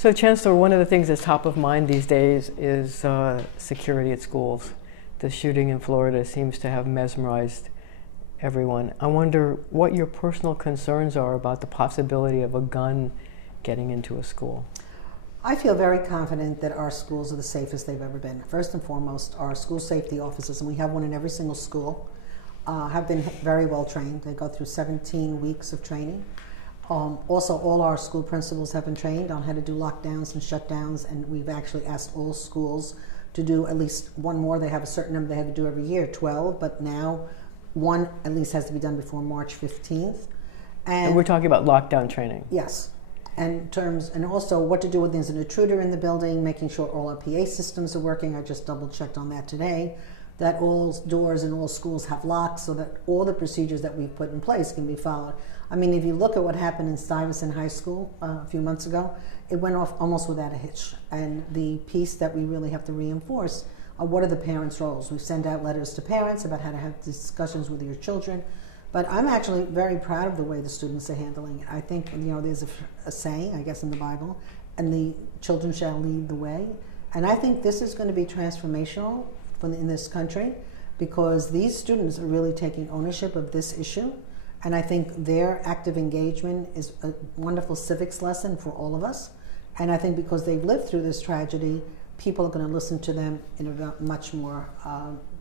So, Chancellor, one of the things that's top of mind these days is security at schools. The shooting in Florida seems to have mesmerized everyone. I wonder what your personal concerns are about the possibility of a gun getting into a school. I feel very confident that our schools are the safest they've ever been. First and foremost, our school safety officers, and we have one in every single school, have been very well trained. They go through 17 weeks of training. Also, all our school principals have been trained on how to do lockdowns and shutdowns, and we've actually asked all schools to do at least one more. They have a certain number they have to do every year, 12, but now one at least has to be done before March 15th. And we're talking about lockdown training. Yes. And also what to do when there's an intruder in the building, making sure all our PA systems are working. I just double checked on that today, that all doors in all schools have locks so that all the procedures that we've put in place can be followed. I mean, if you look at what happened in Stuyvesant High School a few months ago, it went off almost without a hitch. And the piece that we really have to reinforce are what are the parents' roles. We send out letters to parents about how to have discussions with your children. But I'm actually very proud of the way the students are handling it. I think, there's a saying, I guess, in the Bible, and the children shall lead the way. And I think this is going to be transformational in this country because these students are really taking ownership of this issue. And I think their active engagement is a wonderful civics lesson for all of us. And I think because they've lived through this tragedy, people are going to listen to them in a much more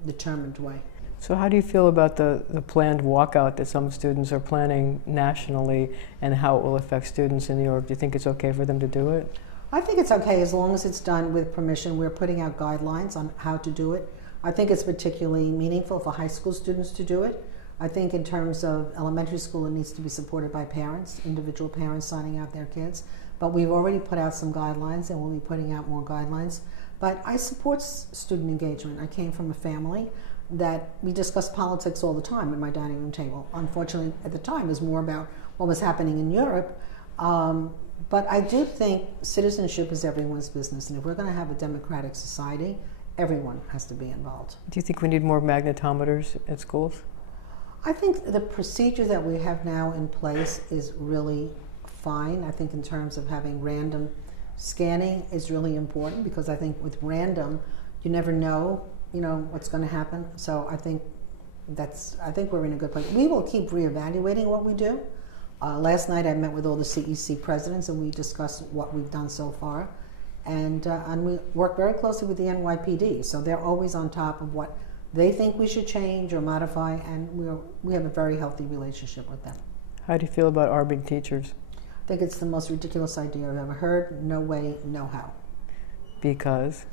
determined way. So how do you feel about the planned walkout that some students are planning nationally and how it will affect students in New York? Do you think it's okay for them to do it? I think it's okay as long as it's done with permission. We're putting out guidelines on how to do it. I think it's particularly meaningful for high school students to do it. I think in terms of elementary school, it needs to be supported by parents, individual parents signing out their kids. But we've already put out some guidelines and we'll be putting out more guidelines. But I support student engagement. I came from a family that we discussed politics all the time at my dining room table. Unfortunately, at the time, it was more about what was happening in Europe. But I do think citizenship is everyone's business. And if we're going to have a democratic society, everyone has to be involved. Do you think we need more magnetometers at schools? I think the procedure that we have now in place is really fine. I think in terms of having random scanning is really important because I think with random, you never know, what's going to happen. So I think we're in a good place. We will keep reevaluating what we do. Last night I met with all the CEC presidents and we discussed what we've done so far. And we work very closely with the NYPD. So they're always on top of what they think we should change or modify, and we have a very healthy relationship with them. How do you feel about arming teachers? I think it's the most ridiculous idea I've ever heard. No way, no how. Because?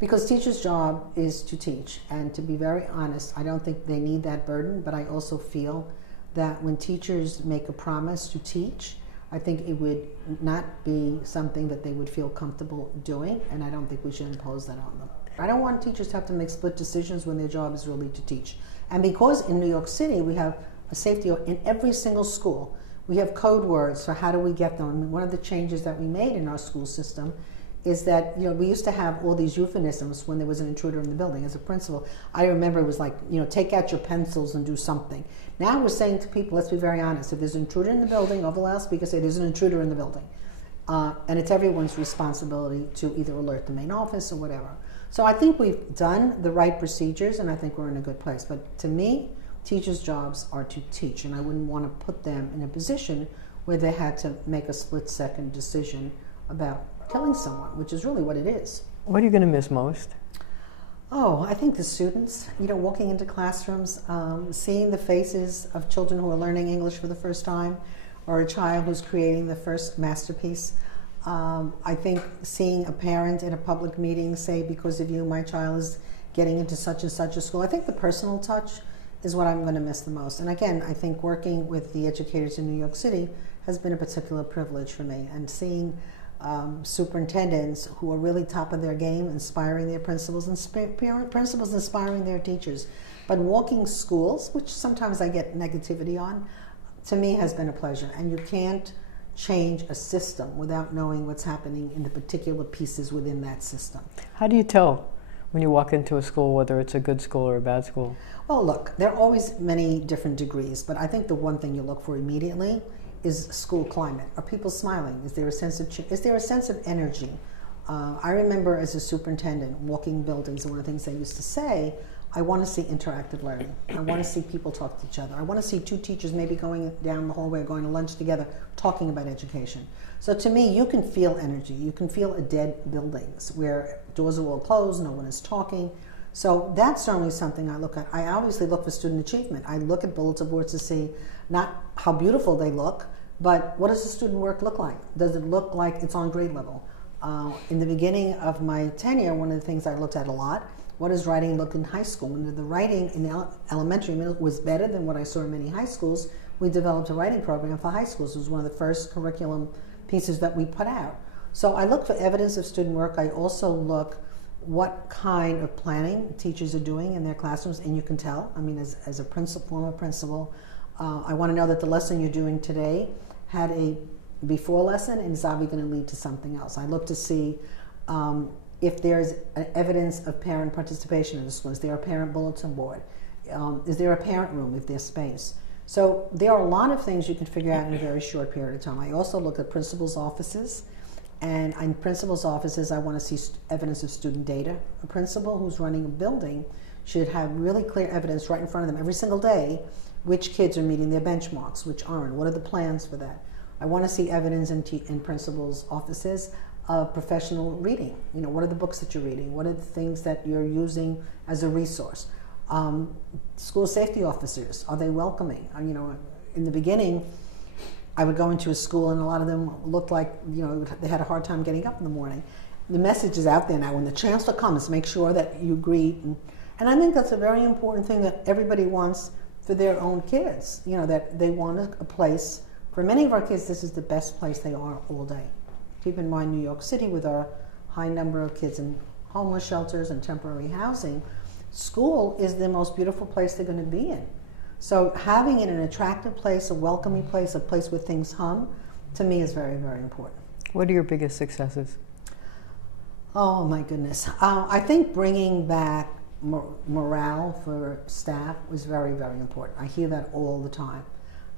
Because teachers' job is to teach, and to be very honest, I don't think they need that burden, but I also feel that when teachers make a promise to teach, I think it would not be something that they would feel comfortable doing, and I don't think we should impose that on them. I don't want teachers to have to make split decisions when their job is really to teach. And because in New York City we have a safety in every single school, we have code words for how do we get them. And one of the changes that we made in our school system is that we used to have all these euphemisms when there was an intruder in the building. As a principal, I remember it was like, take out your pencils and do something. Now we're saying to people, let's be very honest, if there's an intruder in the building, over the loudspeaker say there's an intruder in the building. And it's everyone's responsibility to either alert the main office or whatever. So I think we've done the right procedures and I think we're in a good place. But to me, teachers' jobs are to teach, and I wouldn't want to put them in a position where they had to make a split-second decision about killing someone, which is really what it is. What are you going to miss most? Oh, I think the students, walking into classrooms, seeing the faces of children who are learning English for the first time, or a child who's creating the first masterpiece. I think seeing a parent in a public meeting say, because of you, my child is getting into such and such a school. I think the personal touch is what I'm going to miss the most. And again, I think working with the educators in New York City has been a particular privilege for me. And seeing superintendents who are really top of their game, inspiring their principals, and principals inspiring their teachers. But walking schools, which sometimes I get negativity on, to me has been a pleasure. And you can't change a system without knowing what's happening in the particular pieces within that system. How do you tell when you walk into a school whether it's a good school or a bad school? Well, look, there are always many different degrees, but I think the one thing you look for immediately is school climate? Are people smiling? Is there a sense of energy? I remember as a superintendent walking buildings, and one of the things I used to say, I want to see interactive learning. I want to see people talk to each other. I want to see two teachers maybe going down the hallway, going to lunch together, talking about education. So to me, you can feel energy. You can feel a dead buildings where doors are all closed, no one is talking. So that's certainly something I look at. I obviously look for student achievement. I look at bulletin boards to see not how beautiful they look, but what does the student work look like? Does it look like it's on grade level? In the beginning of my tenure, one of the things I looked at a lot, what does writing look in high school? When the writing in elementary middle was better than what I saw in many high schools, we developed a writing program for high schools. It was one of the first curriculum pieces that we put out. So I look for evidence of student work. I also look what kind of planning teachers are doing in their classrooms, and you can tell. I mean, as a former principal, I want to know that the lesson you're doing today had a before lesson and is obviously going to lead to something else. I look to see if there's evidence of parent participation in the school. Is there a parent bulletin board? Is there a parent room if there's space? So there are a lot of things you can figure out in a very short period of time. I also look at principals' offices, and in principals' offices I want to see evidence of student data. A principal who's running a building should have really clear evidence right in front of them every single day which kids are meeting their benchmarks, which aren't. What are the plans for that? I want to see evidence in principals' offices of professional reading. You know, what are the books that you're reading? What are the things that you're using as a resource? School safety officers, are they welcoming? You know, in the beginning, I would go into a school and a lot of them looked like, you know, they had a hard time getting up in the morning. The message is out there now. When the chancellor comes, make sure that you greet. And I think that's a very important thing that everybody wants for their own kids. You know, that they want a place. For many of our kids, this is the best place they are all day. Keep in mind New York City with our high number of kids in homeless shelters and temporary housing. School is the most beautiful place they're going to be in. So having it an attractive place, a welcoming place, a place where things hum, to me is very, very important. What are your biggest successes? Oh my goodness. I think bringing back morale for staff was very, very important. I hear that all the time.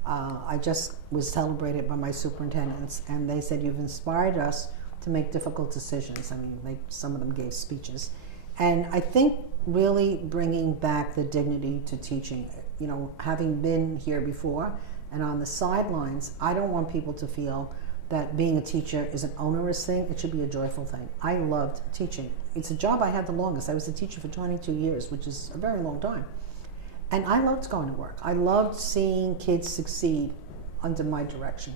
I just was celebrated by my superintendents, and they said, you've inspired us to make difficult decisions. I mean, some of them gave speeches. And I think really bringing back the dignity to teaching. You know, having been here before and on the sidelines, I don't want people to feel that being a teacher is an onerous thing. It should be a joyful thing. I loved teaching. It's a job I had the longest. I was a teacher for 22 years, which is a very long time. And I loved going to work. I loved seeing kids succeed under my direction.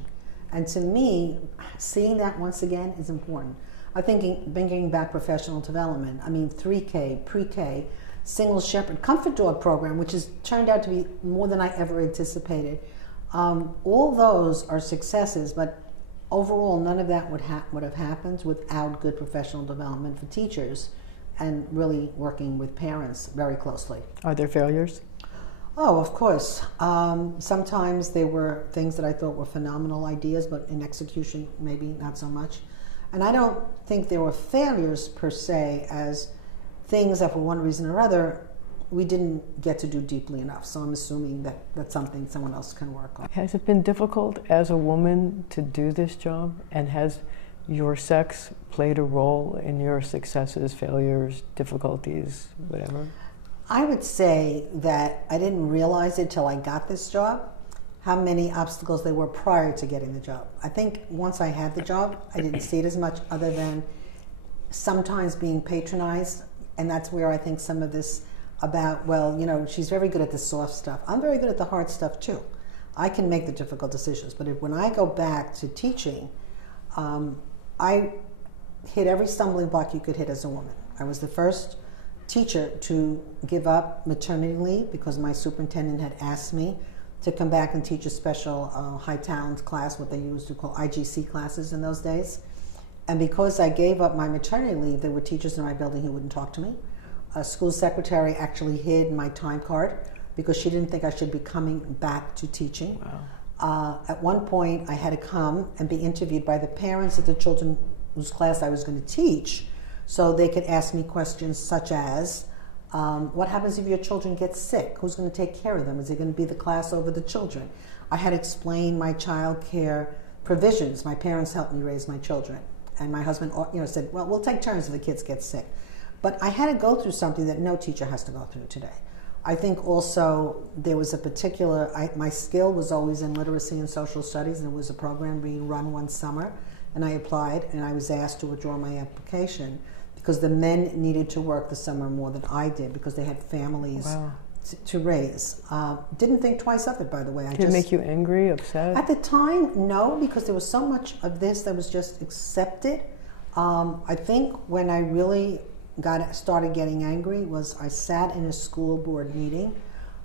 And to me, seeing that once again is important. I think bringing back professional development, I mean 3K, pre-K, single shepherd, comfort dog program, which has turned out to be more than I ever anticipated. All those are successes, but overall none of that would have happened without good professional development for teachers and really working with parents very closely. Are there failures? Oh, of course. Sometimes there were things that I thought were phenomenal ideas, but in execution, maybe not so much. And I don't think there were failures per se as things that for one reason or other, we didn't get to do deeply enough. So I'm assuming that that's something someone else can work on. Has it been difficult as a woman to do this job? And has your sex played a role in your successes, failures, difficulties, whatever? I would say that I didn't realize it till I got this job, how many obstacles there were prior to getting the job. I think once I had the job, I didn't see it as much other than sometimes being patronized. And that's where I think some of this about, well, you know, she's very good at the soft stuff. I'm very good at the hard stuff too. I can make the difficult decisions. But when I go back to teaching, I hit every stumbling block you could hit as a woman. I was the first teacher to give up maternity leave because my superintendent had asked me to come back and teach a special high talent class, what they used to call IGC classes in those days. And because I gave up my maternity leave, there were teachers in my building who wouldn't talk to me. A school secretary actually hid my time card because she didn't think I should be coming back to teaching. Wow. At one point, I had to come and be interviewed by the parents of the children whose class I was going to teach, so they could ask me questions such as, what happens if your children get sick? Who's going to take care of them? Is it going to be the class over the children? I had explained my child care provisions. My parents helped me raise my children. And my husband, said, well, we'll take turns if the kids get sick. But I had to go through something that no teacher has to go through today. I think also there was a particular, my skill was always in literacy and social studies, and there was a program being run one summer, and I applied, and I was asked to withdraw my application because the men needed to work the summer more than I did because they had families. Wow. To raise. Didn't think twice of it, by the way. Did it make you angry, upset? At the time, no, because there was so much of this that was just accepted. I think when I really started getting angry was I sat in a school board meeting,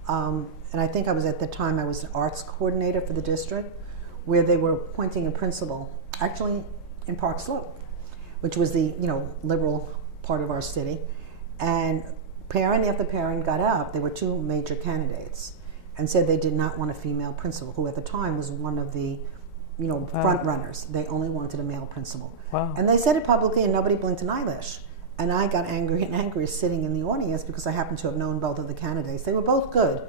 and I think at the time I was an arts coordinator for the district, where they were appointing a principal, actually in Park Slope, which was the liberal part of our city, and parent after parent got up. There were two major candidates and said they did not want a female principal, who at the time was one of the front runners. They only wanted a male principal. Wow. And they said it publicly and nobody blinked an eyelash. And I got angry and angry sitting in the audience because I happened to have known both of the candidates. They were both good,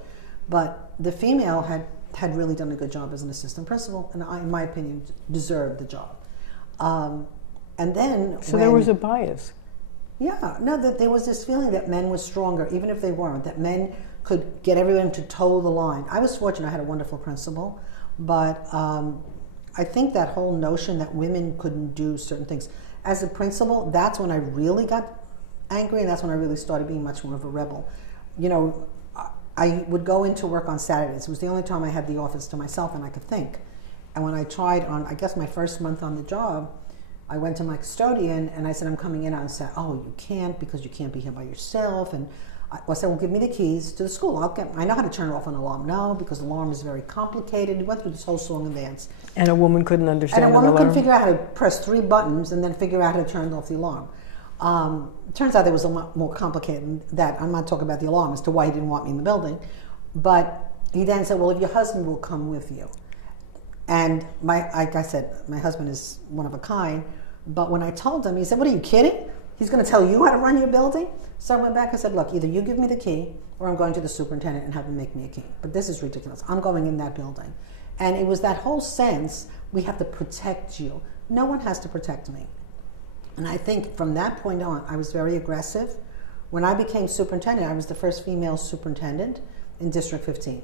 but the female had really done a good job as an assistant principal, and in my opinion, deserved the job. And then there was a bias. Yeah, no, that there was this feeling that men were stronger, even if they weren't, that men could get everyone to toe the line. I was fortunate, I had a wonderful principal, but I think that whole notion that women couldn't do certain things. As a principal, that's when I really got angry, and that's when I really started being much more of a rebel. I would go into work on Saturdays. It was the only time I had the office to myself and I could think. And when I tried on, I guess my first month on the job, I went to my custodian and I said, I'm coming in on Saturday. Oh, you can't because you can't be here by yourself. And I said, well, give me the keys to the school. I know how to turn off an alarm. No, because the alarm is very complicated. We went through this whole song and dance. And a woman couldn't understand And a woman couldn't figure out how to press 3 buttons and then figure out how to turn off the alarm. It turns out there was a lot more complicated than that. I'm not talking about the alarm as to why he didn't want me in the building. But he then said, well, if your husband will come with you. And like I said, my husband is one of a kind. But when I told him, he said, what, are you kidding? He's going to tell you how to run your building? So I went back and said, look, either you give me the key or I'm going to the superintendent and have him make me a key. But this is ridiculous. I'm going in that building. And it was that whole sense, we have to protect you. No one has to protect me. And I think from that point on, I was very aggressive. When I became superintendent, I was the first female superintendent in District 15.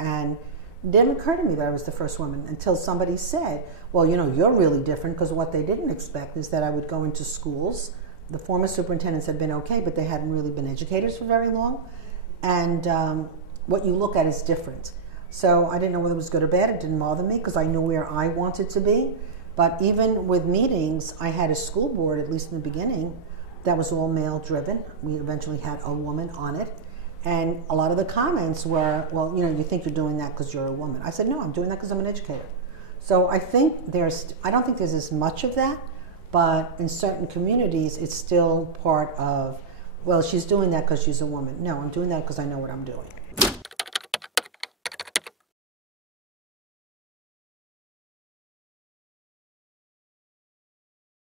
And it didn't occur to me that I was the first woman until somebody said, well, you're really different, because what they didn't expect is that I would go into schools. The former superintendents had been okay, but they hadn't really been educators for very long. And what you look at is different. So I didn't know whether it was good or bad. It didn't bother me because I knew where I wanted to be. But even with meetings, I had a school board, at least in the beginning, that was all male driven. We eventually had a woman on it. And a lot of the comments were, well, you think you're doing that because you're a woman. I said, no, I'm doing that because I'm an educator. So I think I don't think there's as much of that, but in certain communities, it's still part of, well, she's doing that because she's a woman. No, I'm doing that because I know what I'm doing.